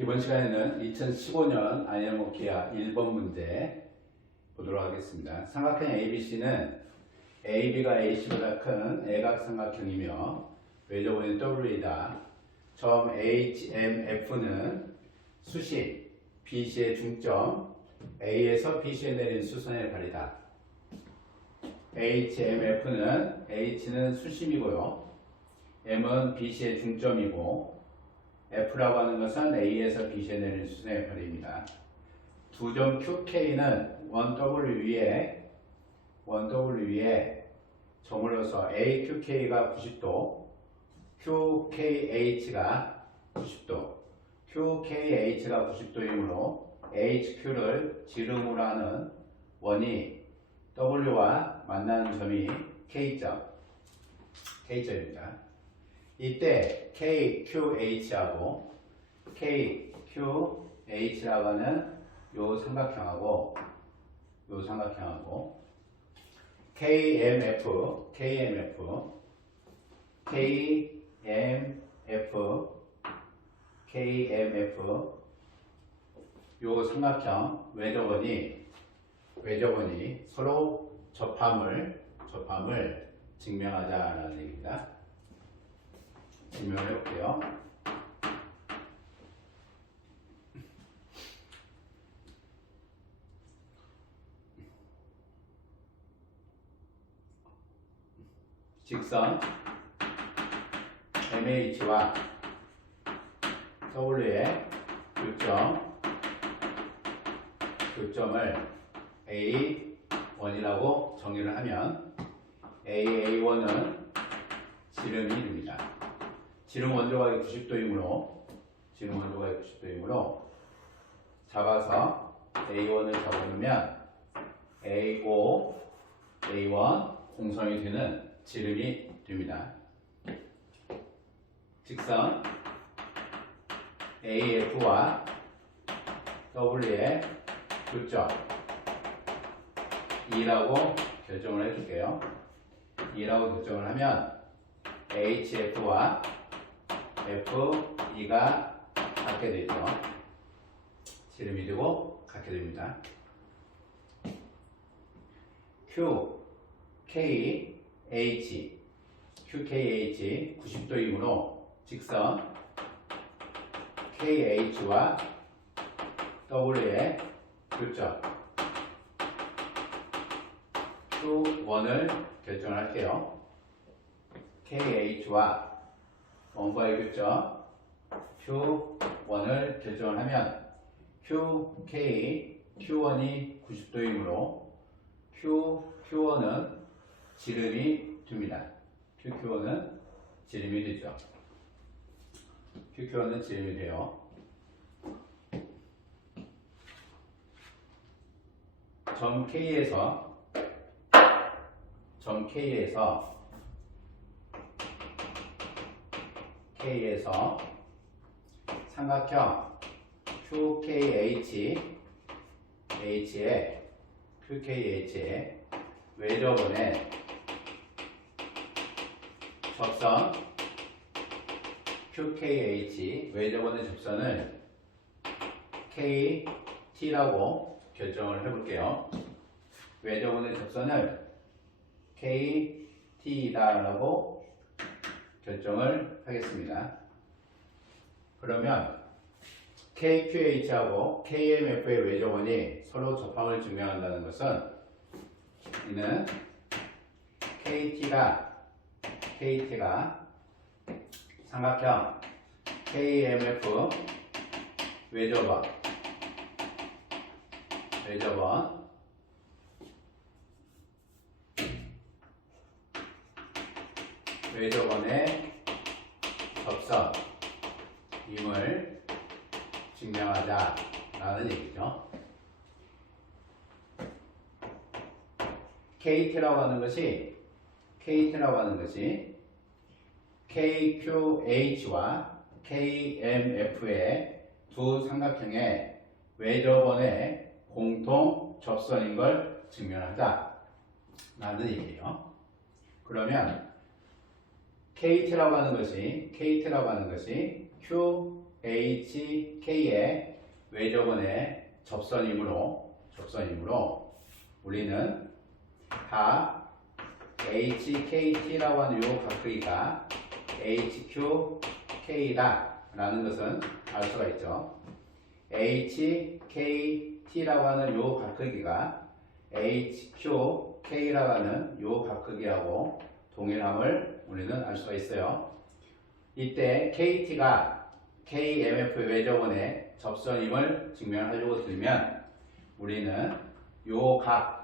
이번 시간에는 2015년 IMO 기하 1번 문제 보도록 하겠습니다. 삼각형 ABC는 AB가 AC보다 큰 애각삼각형이며 외접원이 W이다. 점 HMF는 수심, BC의 중점, A에서 BC에 내린 수선의 발이다. HMF는 H는 수심이고요. M은 BC의 중점이고 F라고 하는 것은 A에서 BC에 내린 수선의 발입니다. 두 점 QK는 1W 위에 점을 넣어서 AQK가 90도, QKH가 90도, QKH가 90도이므로 HQ를 지름으로 하는 원이 W와 만나는 점이 K점입니다. 이때 KQH하고 KQH라고 하는 요 삼각형하고 KMF 요 삼각형 외접원이 서로 접함을 증명하자라는 얘기입니다. 증명을 해볼게요. 직선 MH와 W의 교점을 A1이라고 정의를 하면 A1은 지름이 됩니다. 지름 원조각이 90도이므로 잡아서 A1을 잡아놓으면 A5, A1 공성이 되는 지름이 됩니다. 직선 AF와 W의 교점 2라고 결정을 해줄게요. 2라고 결정을 하면 HF와 F2가 같게 되죠. 지름이 되고 같게 됩니다. QKH 90도이므로 직선 KH와 W의 교점 Q1을 결정을 할게요. KH와 원과의 교점 Q1을 결정을 하면 Q1이 90도이므로 Q1은 지름이 됩니다. QQ는 지름이 되죠. QQ는 지름이 돼요. 점 K에서 삼각형 QKH의 외접원의 접선 QKH 외접원의 접선을 KT라고 결정을 해볼게요. 외접원의 접선을 KT다라고 결정을 하겠습니다. 그러면 KQH하고 KMF의 외접원이 서로 접함을 증명한다는 것은 이는 KT가 삼각형 KMF 외접원의 접선임을 증명하자라는 얘기죠. KT라고 하는 것이 KQH와 KMF의 두 삼각형의 외접원의 공통 접선인 걸 증명하자라는 얘기예요. 그러면 KT라고 하는 것이 HK의 외접원의 접선이므로 우리는 각 HKT라고 하는 요 각크기가 HQK다 라는 것은 알 수가 있죠. HKT라고 하는 요 각크기가 HQK라고 하는 요 각크기하고 동일함을 우리는 알 수가 있어요. 이때 KT가 KMF 외접원의 접선임을 증명하려고 들면 우리는 요 각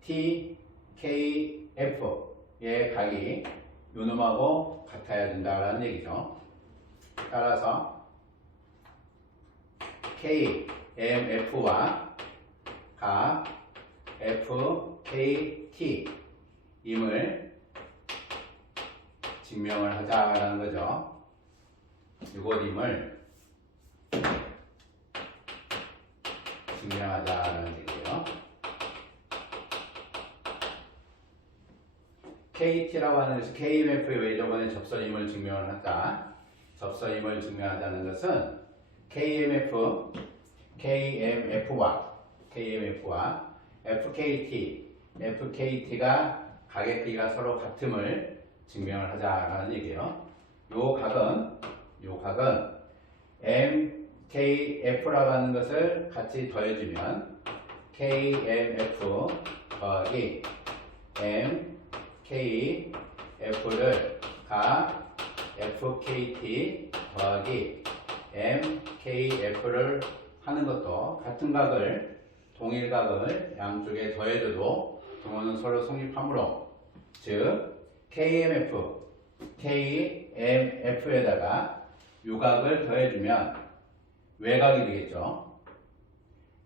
TKF의 각이 요 놈하고 같아야 된다라는 얘기죠. 따라서 KMF와 각 FKT임을 증명을 하자라는 거죠. 이것임을 증명하자라는 얘기예요. KT라고 하는 것이 KMF의 외접원의 접선임을 증명을 하자. 접선임을 증명하자는 것은 KMF와 FKT가 각의 크기가 서로 같음을 증명을 하자라는 얘기예요. 요 각은 MKF라고 하는 것을 같이 더해주면 KMF 더하기 MKF를 각 FKT 더하기 MKF를 하는 것도 같은 각을 동일 각을 양쪽에 더해줘도 동호는 서로 성립하므로 즉 KMF에다가 요각을 더해주면 외각이 되겠죠.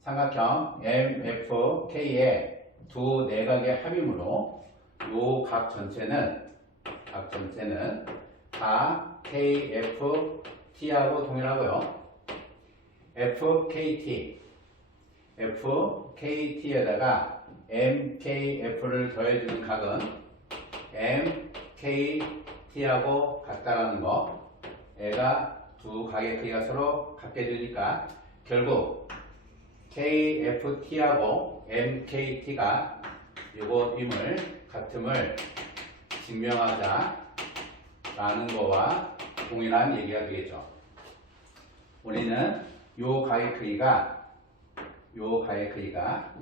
삼각형 MFK의 두 내각의 합이므로 요 각 전체는 다 KFT하고 동일하고요. FKT에다가 MKF를 더해주는 각은 MKT하고 같다라는 거. 얘가 두 각의 크기가 서로 같게 되니까 결국 KFT하고 MKT가 요것임을 같음을 증명하자라는 거와 동일한 얘기가 되겠죠. 우리는 요 각의 크기가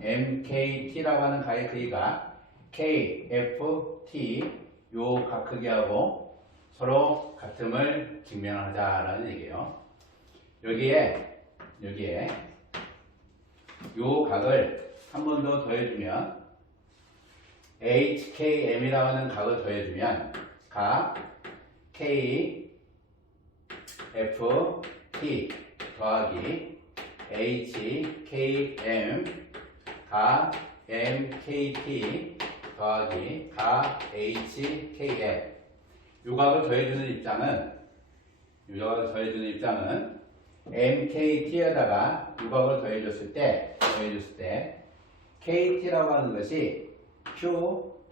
MKT라고 하는 각의 크기가 KFT 요 각 크기하고 서로 같음을 증명하자라는 얘기예요. 여기에 요 각을 한 번 더 더해주면 HKM이라고 하는 각을 더해주면 각 KFT 더하기 HKM 각 MKT 더하기 각 HKM 요 각을 더해주는 입장은 MKT에다가 요 각을 더해줬을 때 KT라고 하는 것이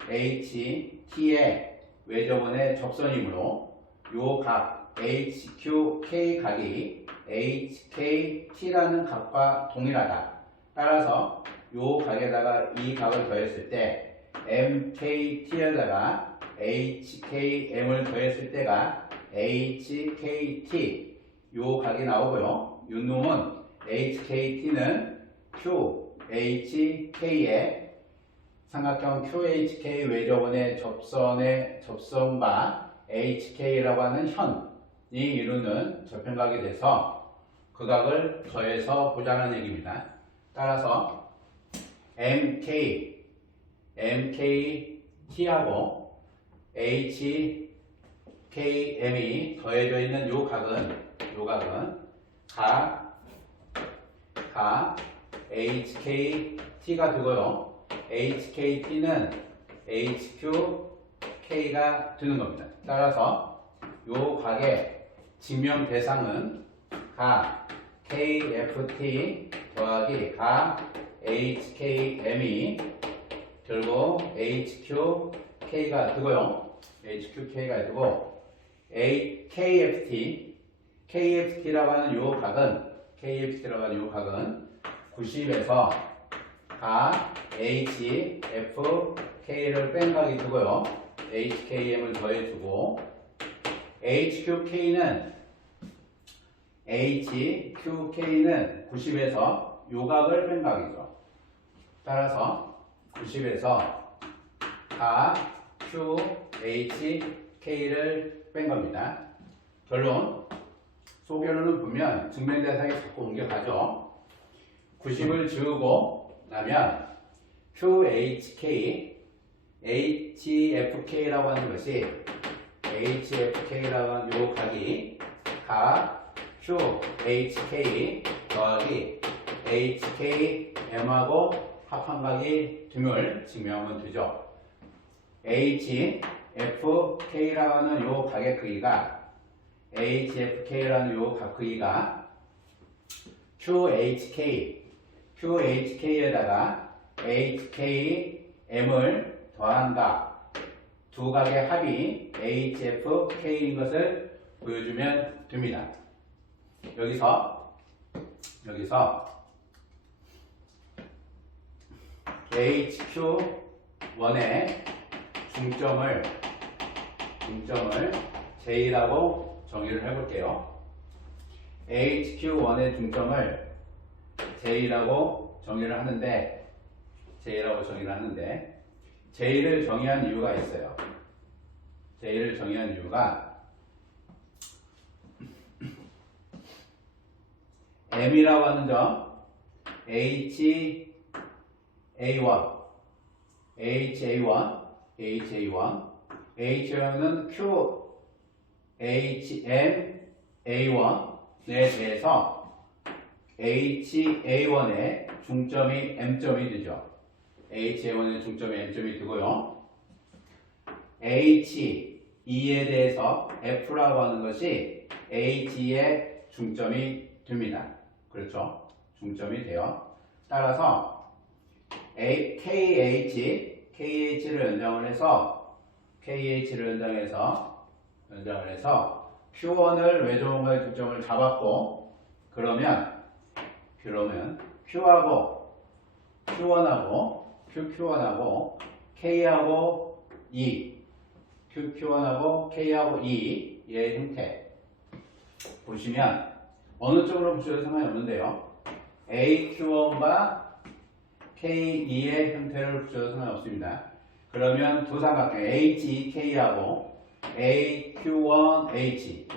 QHT의 외접원의 접선이므로 요 각 HQK 각이 HKT라는 각과 동일하다. 따라서 요 각에다가 이 각을 더했을 때 MKT에다가 HKM을 더했을 때가 HKT 요 각이 나오고요. 요 놈은 HKT는 QHK의 삼각형 QHK 외접원의 접선과 HK라고 하는 현이 이루는 저편각이 돼서 그 각을 더해서 보자는 얘기입니다. 따라서 MKT하고 HKM이 더해져 있는 요 각은 각 HKT가 되고요. HKT는 HQK가 되는 겁니다. 따라서 요 각의 증명 대상은 각 KFT 더하기 각 HKM이 결국 HQK가 되고요. HQK가 되고 KFT KFT라고 하는 요 각은 90에서 각 HFK를 뺀 각이 되고요. HKM을 더해주고 HQK는 90에서 요각을 뺀 각이죠. 따라서 90에서 각 QHK를 뺀 겁니다. 결론, 소결론을 보면 증명대상이 자꾸 옮겨가죠. 90을 지우고 나면 QHK, HFK라고 하는 것이 HFK라고 하는 요 각이 각 QHK 더하기 HKM하고 합한 각이 됨을 증명하면 되죠. HFK라고 하는 요 각의 크기가 HFK라는 요 각 크기가 QHK에다가 HKM을 더한 각 두 각의 합이 HFK인 것을 보여주면 됩니다. 여기서 HQ1의 중점을 J라고 정의를 해볼게요. HQ1의 중점을 J라고 정의를 하는데 J를 정의한 이유가 있어요. J를 정의한 이유가 M이라고 하는 점 HA1 HA는 QHMA1에 대해서 HA1의 중점이 M점이 되죠. HA1의 중점이 M점이 되고요. H2에 대해서 F라고 하는 것이 H의 중점이 됩니다. 그렇죠? 중점이 돼요. 따라서 KH를 연장을 해서 Q1을 외조원과의 중점을 잡았고, 그러면 Q1하고 K하고 QQ1하고 K하고 E의 형태 보시면 어느 쪽으로 붙여도 상관이 없는데요. AQ1과 K2의 형태를 붙여도 상관이 없습니다. 그러면 두 삼각형 HEK하고 AQ1H,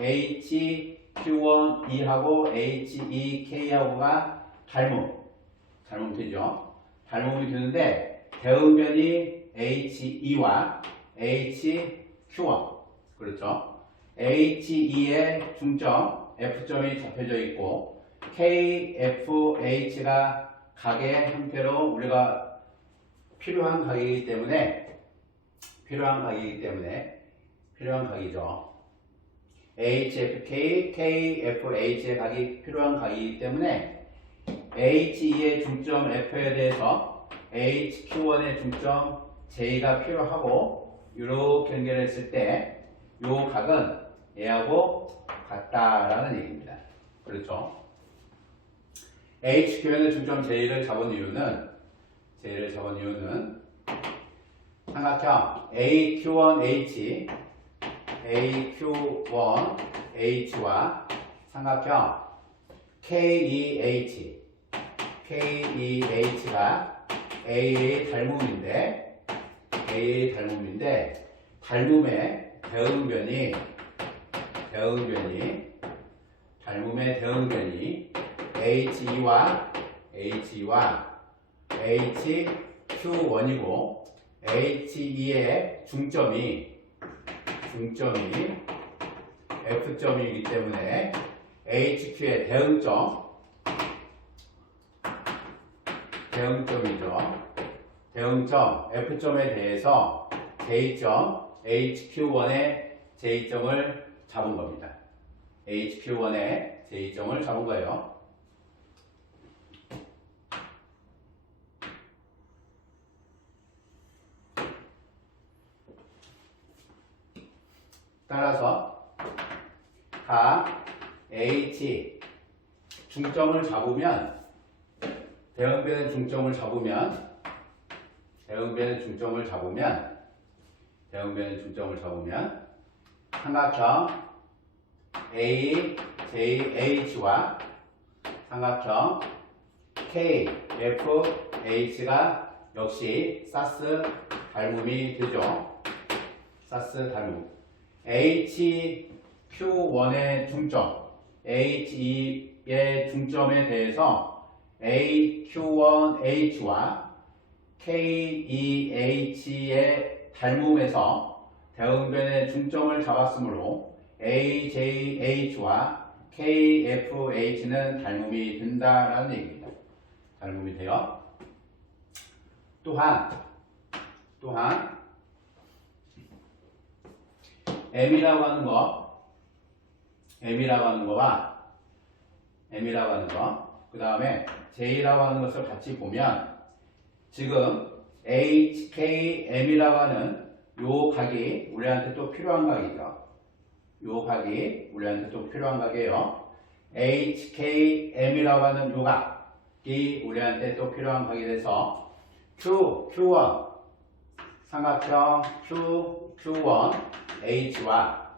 HQ1E하고 HEK하고가 닮으면 되죠. 닮음이 되는데 대응변이 HE와 HQ1, 그렇죠. HE의 중점 F점이 잡혀져 있고 KFH가 각의 형태로 우리가 필요한 각이기 때문에 필요한 각이죠. HFK, KFH의 각이 필요한 각이기 때문에 HE의 중점 F에 대해서 HQ1의 중점 J가 필요하고 이렇게 연결했을 때 이 각은 얘하고 같다라는 얘기입니다. 그렇죠? HQN의 중점 J를 잡은 이유는 삼각형 AQ1H와 삼각형 KEH가 A의 닮음인데 닮음의 대응변이 HE와 HQ1이고 HE의 중점이 F점이기 때문에 HQ의 대응점이죠. 대응점 F점에 대해서 J점 HQ1의 J점을 잡은 겁니다. HQ1의 J점을 잡은 거예요. 따라서 각 H 중점을 잡으면 대응변의 중점을 잡으면 삼각형 AJH와 삼각형 KFH가 역시 사스 닮음이 되죠. 사스 닮음. HQ1의 중점, HE의 중점에 대해서 AQ1H와 KEH의 닮음에서 대응변의 중점을 잡았으므로 AJH와 KFH는 닮음이 된다라는 얘기입니다. 닮음이 돼요. 또한 M이라고 하는 거, 그 다음에 J라고 하는 것을 같이 보면 지금 HKM이라고 하는 요 각이 우리한테 또 필요한 각이죠. 요 각이 우리한테 또 필요한 각이에요. HKM이라고 하는 요 각이 우리한테 또 필요한 각이 돼서 Q1 삼각형 Q1H와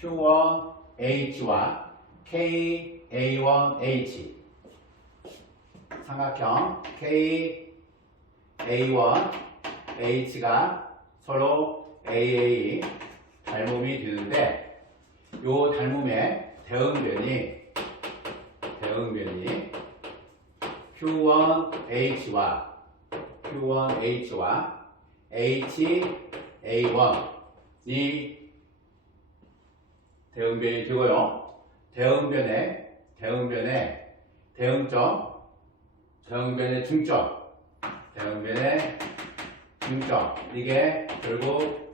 Q1H와 KA1H 삼각형 KA1H가 서로 AA 닮음이 되는데 요 닮음의 대응변이 Q1H와 HA1이 대응변이 되고요. 대응변의 중점 이게 결국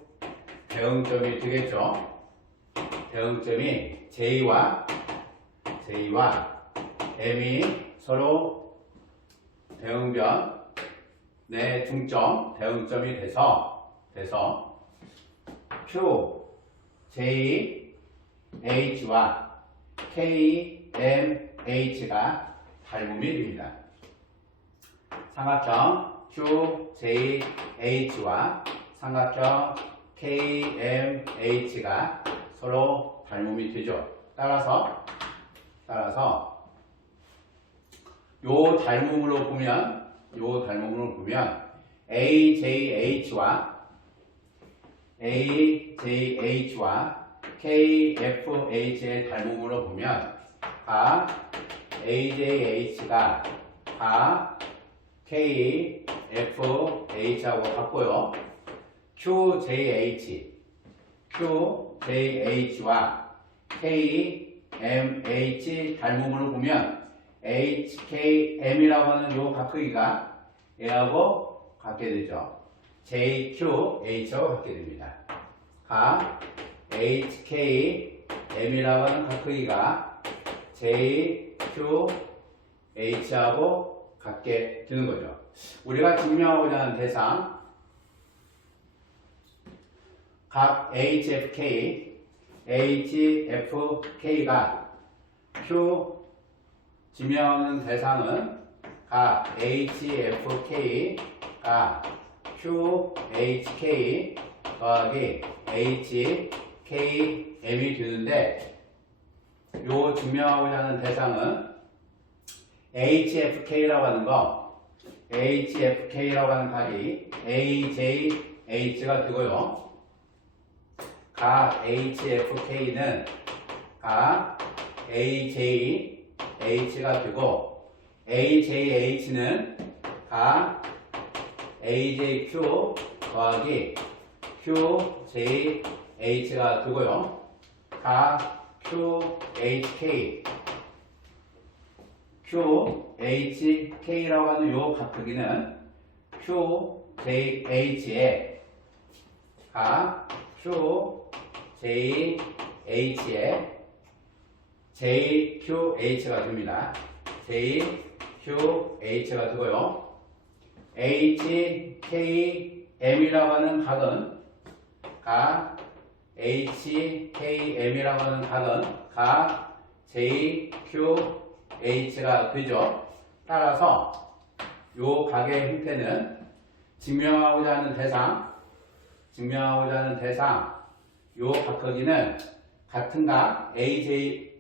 대응점이 되겠죠. 대응점이 J와 M이 서로 대응변의 대응점이 돼서 QJH와 KMH가 닮음이 됩니다. 삼각형 QJH와 삼각형 KMH가 서로 닮음이 되죠. 따라서 요 닮음으로 보면 AJH와 KFH의 닮음으로 보면 AJH가 KFH하고 같고요. QJH와 KMH 닮음으로 보면 HKM이라고 하는 요 각 크기가 얘하고 같게 되죠. JQH하고 같게 됩니다. HKM이라고 하는 각 크기가 JQH하고 같게 되는 거죠. 우리가 증명하고자 하는 대상 각 HFK가 증명하는 대상은 각 HFK가 QHK 더하기 HKM이 되는데 요 증명하고자 하는 대상은 HFK라고 하는 각이 AJH가 되고요. 각 HFK는 각 AJH가 되고 AJH는 각 AJQ 더하기 QJH가 되고요. 각 QHK라고 하는 요 각 크기는 QJH의 각 QJH의 JQH가 됩니다. JQH가 되고요. HKM이라고 하는 각은 각 HKM이라고 하는 각 JQH가 되죠. 따라서 요 각의 형태는 증명하고자 하는 대상, 요 각 크기는 같은 각 AJH,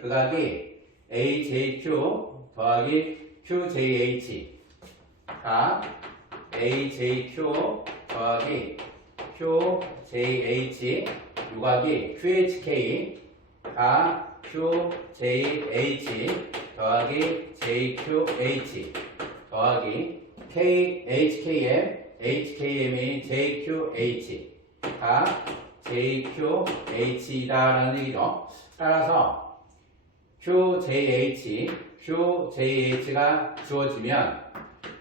그 각이 AJQ 더하기 QJH, 각 AJQ 더하기 QJH, 요 각이 QHK, 각 QJH 더하기 JQH 더하기 HKM, HKM이 JQH, 각 JQH이다라는 얘기죠. 따라서 QJH가 주어지면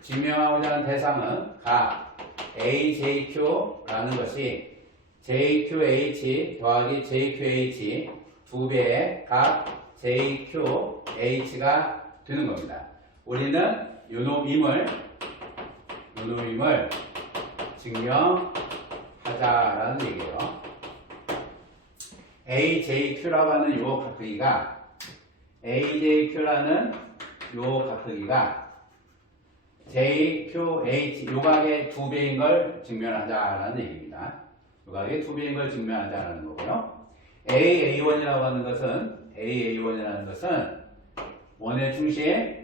증명하고자 하는 대상은 각 AJQ라는 것이 JQH 더하기 JQH 2배의 각 JQH가 되는 겁니다. 우리는 요놈임을 증명하자라는 얘기예요. AJQ라고 하는 요 각 크기가 AJQ라는 요 각 크기가 JQH 요각의 2배인 걸 증명하자라는 얘기입니다. 요각의 2배인 걸 증명하자라는 거고요. AA1이라고 하는 것은 원의 중심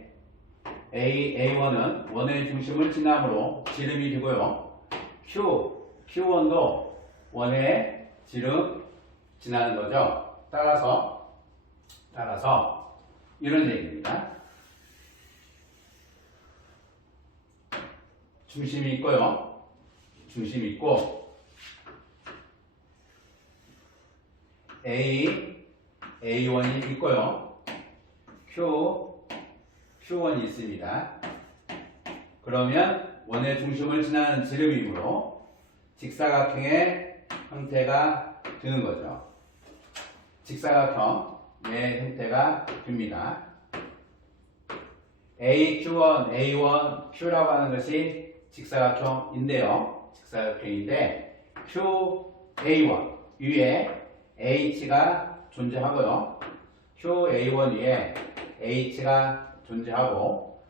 A1은 원의 중심을 지남으로 지름이 되고요. Q1도 원의 지름 지나는 거죠. 따라서 이런 얘기입니다. 중심이 있고요. 중심이 있고 A1이 있고요. Q1이 있습니다. 그러면 원의 중심을 지나는 지름이므로 직사각형의 형태가 되는 거죠. 직사각형의 형태가 됩니다. AQ1, A1, Q라고 하는 것이 직사각형인데요. 직사각형인데 QA1 위에 H가 존재하고요. QA1 위에 H가 존재하고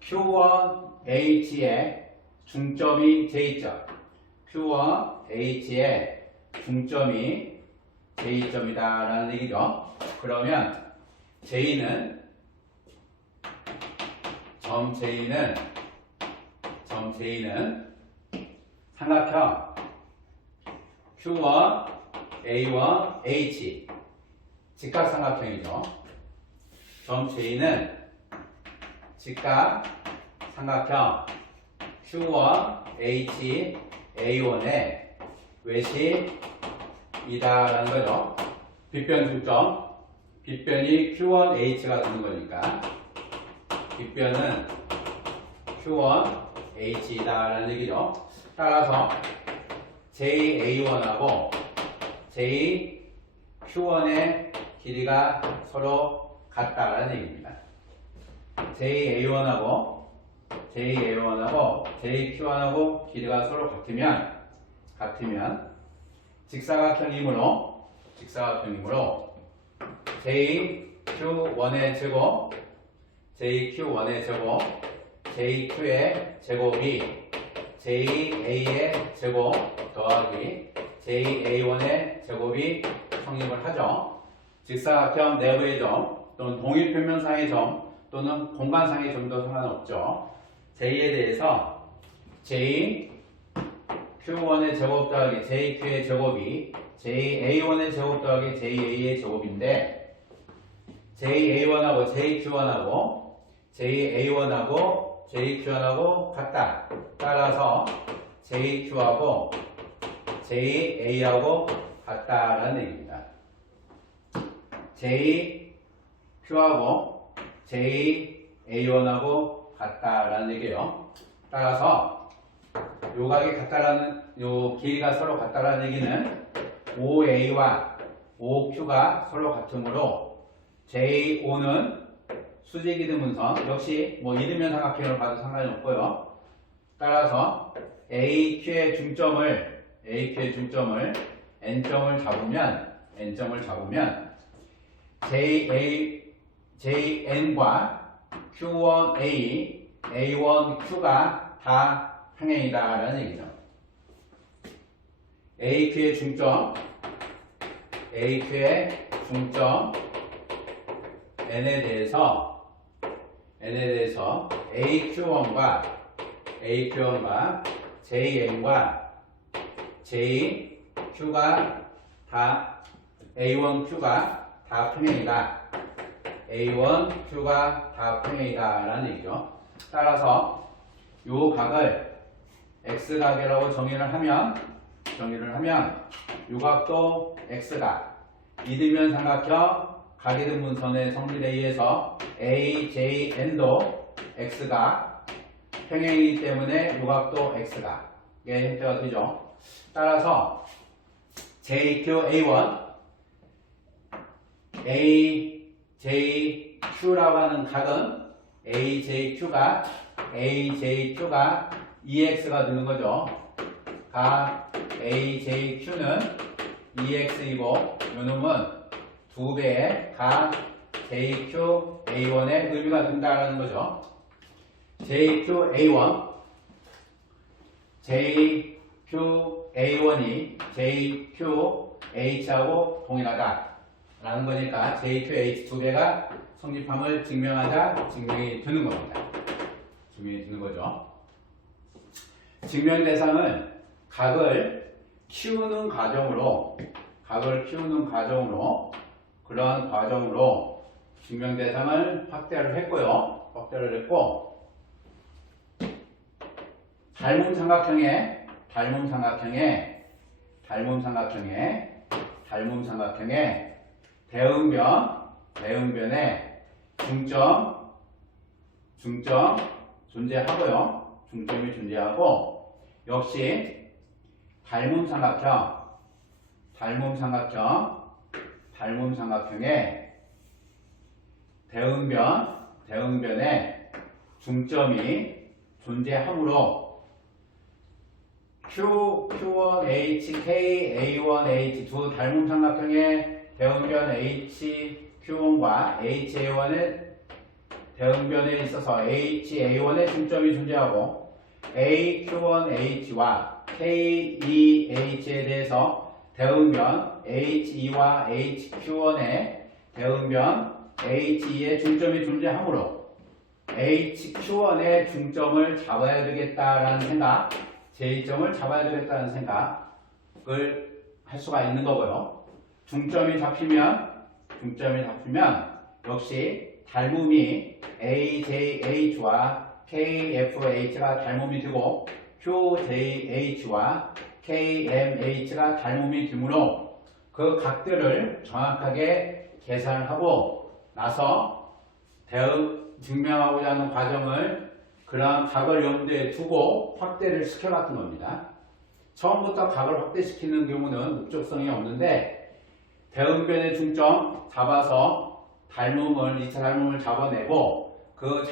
Q1H의 중점이 J점, Q1H의 중점이 J점이다라는 얘기죠. 그러면 J는 점 J는 삼각형 Q1, A1, H 직각삼각형이죠. 점 J는 직각삼각형 Q1, H, A1의 외심이다라는 거죠. 빗변 중점, 빗변이 Q1, H가 되는 거니까 빗변은 Q1, H이다라는 얘기죠. 따라서 JA1하고 JQ1의 길이가 서로 같다라는 얘기입니다. JA1하고 JQ1하고 길이가 서로 같으면 직사각형이므로 JQ1의 제곱, JQ1의 제곱, JQ의 제곱이 JA의 제곱 더하기 JA1의 제곱이 성립을 하죠. 직사각형 내부의 점 또는 동일평면상의 점 또는 공간상의 점도 상관없죠. J에 대해서 JQ1의 제곱 더하기 JQ의 제곱이 JA1의 제곱 더하기 JA의 제곱인데 JA1하고 JQ1하고 JQ1하고 같다. 따라서 JQ하고 JA하고 같다라는 얘기입니다. JQ하고 JA1하고 같다라는 얘기예요. 따라서 요 각이 같다라는 요 길이가 서로 같다라는 얘기는 OA와 OQ가 서로 같으므로 J5는 수직이등분선 역시 뭐 이등변 삼각형으로 봐도 상관이 없고요. 따라서 AQ의 중점을 AQ의 중점을 N점을 잡으면 JN과 Q1A, A1Q가 다 평행이다라는 얘기죠. AQ의 중점 N에 대해서 AQ1과 JN과 JQ가 다 A1Q가 다 평행이다. A1Q가 다 평행이다라는 얘기죠. 따라서 요 각을 X각이라고 정의를 하면 요각도 X각 이등변 삼각형 각이등 분선의 성질에 의해서 AJN도 X각 평행이기 때문에 요각도 X각의 형태가 되죠. 따라서 JQA1 AJQ라고 하는 각은 AJQ가 EX가 되는 거죠. 각 AJQ는 EX이고 요놈은 2배의 각 JQA1의 의미가 된다는 거죠. JQA1이 JQH하고 동일하다라는 거니까 JQH 2배가 성립함을 증명하자 증명이 되는 겁니다. 증명이 되는 거죠. 증명 대상은 각을 키우는 과정으로 그러한 과정으로 증명 대상을 확대를 했고 닮음 삼각형의 대응변에 중점 존재하고요. 중점이 존재하고 역시 닮음 삼각형의 대응변에 중점이 존재하므로 Q1H, K, A1H 두 닮음 삼각형의 대응변 HQ1과 HA1의 대응변에 있어서 HA1의 중점이 존재하고 AQ1H와 KEH에 대해서 대응변 HE와 HQ1의 대응변 HE의 중점이 존재하므로 HQ1의 중점을 잡아야 되겠다라는 생각, J점을 잡아야 되겠다는 생각을 할 수가 있는 거고요. 중점이 잡히면 역시 닮음이 AJH와 KFH가 닮음이 되고 QJH와 KMH가 닮음이 되므로 그 각들을 정확하게 계산하고 나서 증명하고자 하는 과정을 그러한 각을 염두에 두고 확대를 시켜갔던 겁니다. 처음부터 각을 확대시키는 경우는 목적성이 없는데 대응변의 중점 잡아서 2차 닮음을 잡아내고 그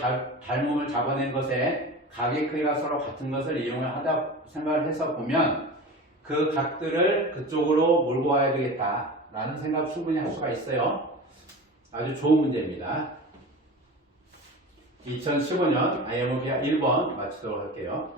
닮음을 잡아낸 것에 각의 크기가 서로 같은 것을 이용을 하다 생각을 해서 보면 그 각들을 그쪽으로 몰고 와야 되겠다라는 생각 충분히 할 수가 있어요. 아주 좋은 문제입니다. 2015년 IMOPR 1번 마치도록 할게요.